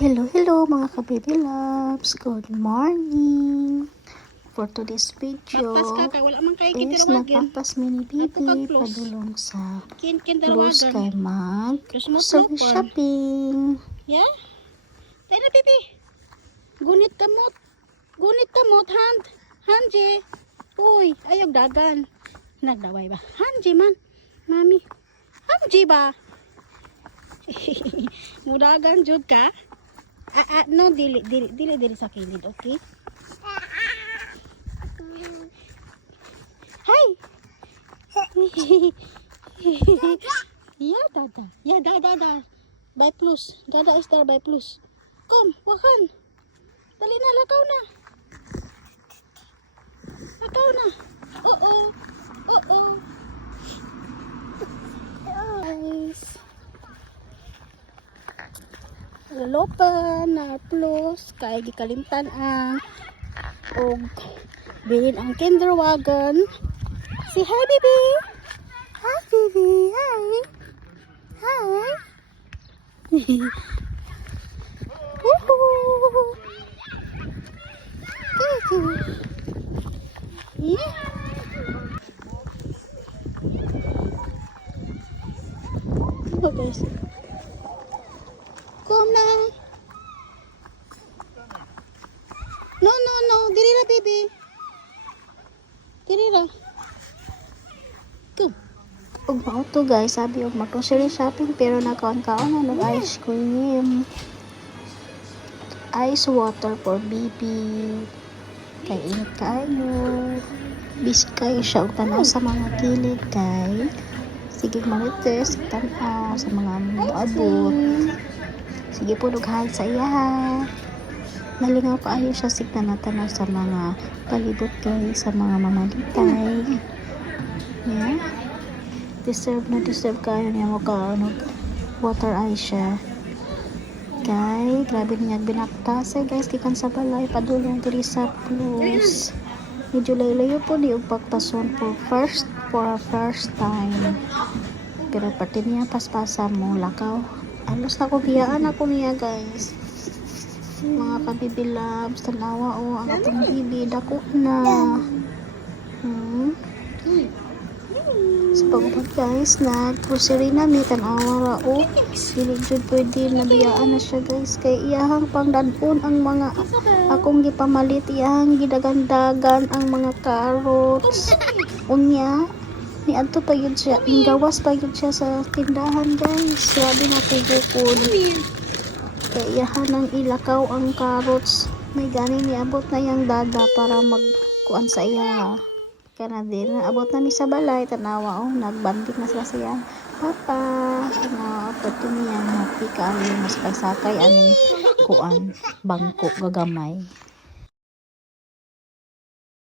Hello mga ka-baby loves. Good morning. For today's video is nagpakpas mini baby padulong sa Blue Sky Mag grocery shopping. Ya? Tayo na baby. Gunit kamot. Hanji. Uy, ayog dagan. Nagdaway ba? Hanji man. Mami. Hanji ba? Mudagan jud ka? No, dili sa kilid, okay? Hi! Ya, dada. By plus. Dada is there by plus. Kom, wakan. Dali na, lakaw na. Oo. Guys. Lalopan na plus kay gikalimtan ang og bilin ang Kinder Wagon. Say hi baby. Hi baby. Hi. Woohoo. Yeah. Oh guys. Come na. No. Diri ra baby. Diri ra. Come. Ug mao to guys, sabi og mag-grocery shopping pero nakaon-kaon na ng ice cream. Ice water for baby. Kay init kayo. Busy kayo siya og tanaw sa mga kilid kay. Sige marites tanaw sa mga abot. Sige po lughay sa iya ha. Nalingaw kaayo siya signa natanaw sa mga palibot kay sa mga mamalitay. Yeah. Deserve kayo niya mo ka water ice siya. Kay grabe niya binaktasay guys gikan sa balay padulong diri sa plus. Medyo layo po ni og pagpason for first time. Pero pati niya paspasan mo lakaw. Alos na ko biyaan ako niya guys. Mga ka-baby loves, tanawa o ang atong baby dako na. Sa pagpag guys, nag-grocery na mi tanawa ra o. Dili jud pwede na biyaan na siya guys kay iyahang pangdadpon ang mga akong gipamalit, iyahang gidagan-dagan ang mga carrots. Unya ni adto pa yun siya, gawas pa yun siya sa tindahan guys. Grabe na tugukod. Kaya nang ilakaw ang carrots. May ganin niabot na yung dada para magkuan sa iya. Kaya na din, abot na mi sa balay, tanawa nagbandit na sila siya. Papa, tanawa, pati niya, happy ka, mas pagsakay, aning kuan, bangko, gagamay.